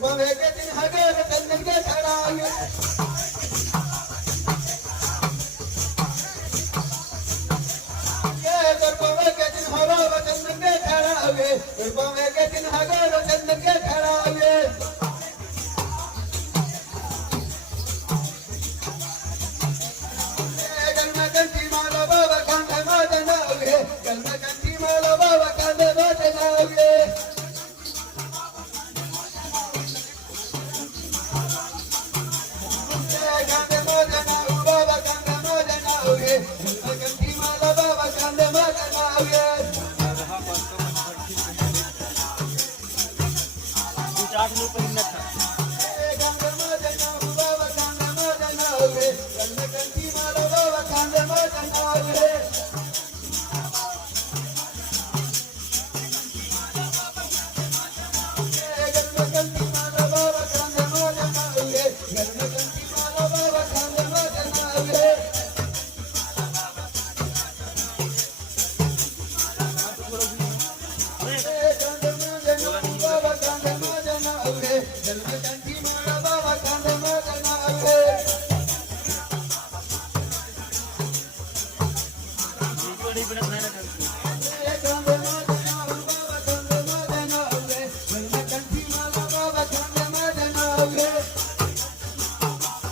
पवे के दिन हगर चंदन के खड़ावे पवे के दिन हवा चंदन के खड़ावे पवे के दिन हगर चंदन के खड़ावे गणमगंती माला बाबा कांधे मदनावे गणमगंती माला बाबा कांधे मदनावे कांधे मदनावे बाबा कांधे मदनावे गणमगंती माला बाबा कांधे मदनावे 8 रुपये मिनट कांधे मदनावे बाबा कांधे मदनावे गणमगंती माला बाबा कांधे मदनावे गणमगंती माला बाबा कांधे मदनावे गणमगंती माला बाबा कांधे मदनावे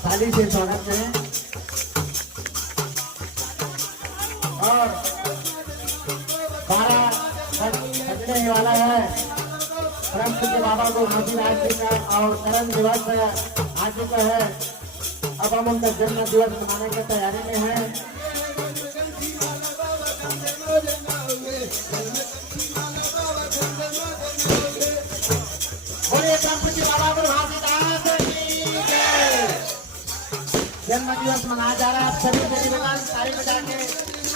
ताली से स्वागत करें और 12 बजने वाला है। परम पूज्य बाबा को हाथी राज जी का और कर्म दिवस आ चुका है। अब हम उनका जन्म दिवस मनाने की तैयारी में हैं। बोलिए परम पूज्य बाबा को हाथी राज जी जय। जन्म दिवस मनाया जा रहा है। आप सभी गरीबान ताली बजा के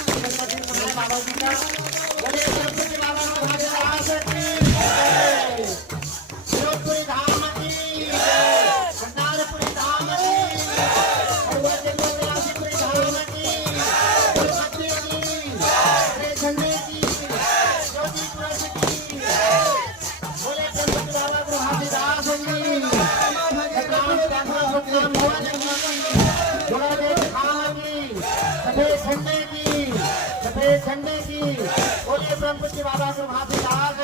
जन्मदिन मनाए बाबा जी का। बोलिए परम पूज्य बाबा को हाथी राज जी जय। जोधपुरी धाम की जय। भंडारपुरी धाम की और वज्रपुरी धाम की तिरुपति की रेखंडे की जोधपुर की बोले परम पूज्य बाबा को हाथी राज जी सफेद झंडे की बोलिए परम पूज्य बाबा को हाथी राज